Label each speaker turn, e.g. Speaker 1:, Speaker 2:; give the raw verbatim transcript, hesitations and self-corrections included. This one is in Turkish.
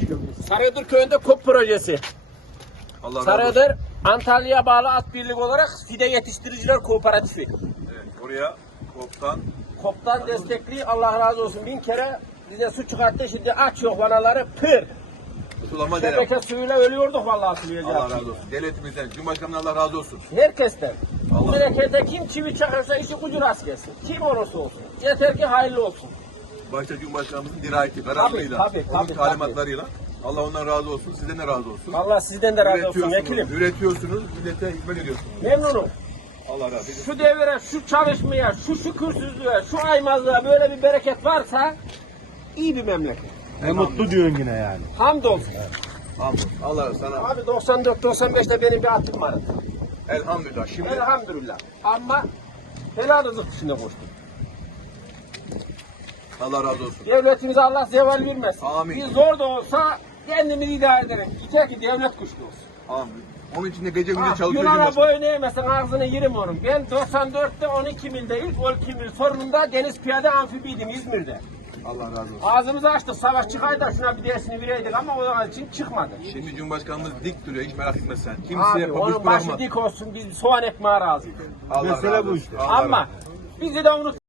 Speaker 1: Sarıyadır köyünde KOP projesi.
Speaker 2: Allah razı olsun.
Speaker 1: Sarıyadır Antalya'ya bağlı at birlik olarak fide yetiştiriciler kooperatifi.
Speaker 2: Evet, oraya KOP'tan
Speaker 1: KOP'tan destekli, Allah razı olsun, bin kere bize su çıkarttı. Şimdi aç yok vanaları pır.
Speaker 2: sulama denem.
Speaker 1: Şebeke suyuyla ölüyorduk vallahi sulayacağız.
Speaker 2: Allah razı olsun. Devletimizden, Cumhurbaşkanı'ndan Allah razı olsun.
Speaker 1: Herkesten. Bu
Speaker 2: Allah.
Speaker 1: memlekette kim çivi çakarsa işi gücü rast gelsin. Kim olursa olsun. Yeter ki hayırlı olsun.
Speaker 2: Başta Cumhurbaşkanımızın dirayeti, kararlılığıyla,
Speaker 1: tabii,
Speaker 2: onun
Speaker 1: tabii,
Speaker 2: talimatlarıyla. Allah ondan razı olsun, sizden de razı olsun.
Speaker 1: Allah sizden de razı olsun
Speaker 2: Üretiyorsunuz,
Speaker 1: vekilim.
Speaker 2: üretiyorsunuz, millete hizmet ediyorsunuz.
Speaker 1: Memnunum.
Speaker 2: Allah razı olsun.
Speaker 1: Şu devire, şu çalışmaya, şu şükürsüzlüğe, şu aymazlığa böyle bir bereket varsa iyi bir memleket.
Speaker 3: Ne mutlu diyorsun yine yani.
Speaker 1: Hamdolsun.
Speaker 2: Hamdolsun. Allah sana
Speaker 1: Abi doksan dört doksan beşte benim bir atım vardı.
Speaker 2: elhamdülillah. Şimdi
Speaker 1: Elhamdülillah. Ama helal rızık dışında koştum.
Speaker 2: Allah razı olsun.
Speaker 1: Devletimize Allah zeval vermesin.
Speaker 2: Amin.
Speaker 1: Biz zor da olsa kendimizi idare ederek. Yeter ki devlet güçlü olsun.
Speaker 2: Amin. Onun için de gece gündüz
Speaker 1: Ah,
Speaker 2: çalışıyor
Speaker 1: Yunan'a
Speaker 2: Cumhurbaşkanı.
Speaker 1: boyun eğmesin ağzını yerim onun. Ben doksan dörtte on iki milde ilk on iki mil sorununda deniz piyade amfibiydim İzmir'de.
Speaker 2: Allah razı olsun.
Speaker 1: Ağzımızı açtık, savaş çıkaydı da şuna bir dersini vereydik ama o zaman için çıkmadı.
Speaker 2: Şimdi Cumhurbaşkanımız dik duruyor, hiç merak etme sen. Kimseye
Speaker 1: Abi
Speaker 2: pabuç
Speaker 1: onun başı
Speaker 2: bırakmaz.
Speaker 1: dik olsun, biz soğan ekmeğe razıyız.
Speaker 2: Allah
Speaker 3: Mesele
Speaker 2: razı
Speaker 3: bu
Speaker 2: olsun.
Speaker 3: işte.
Speaker 2: Allah
Speaker 1: Ama
Speaker 2: razı olsun.
Speaker 1: bizi de unutma.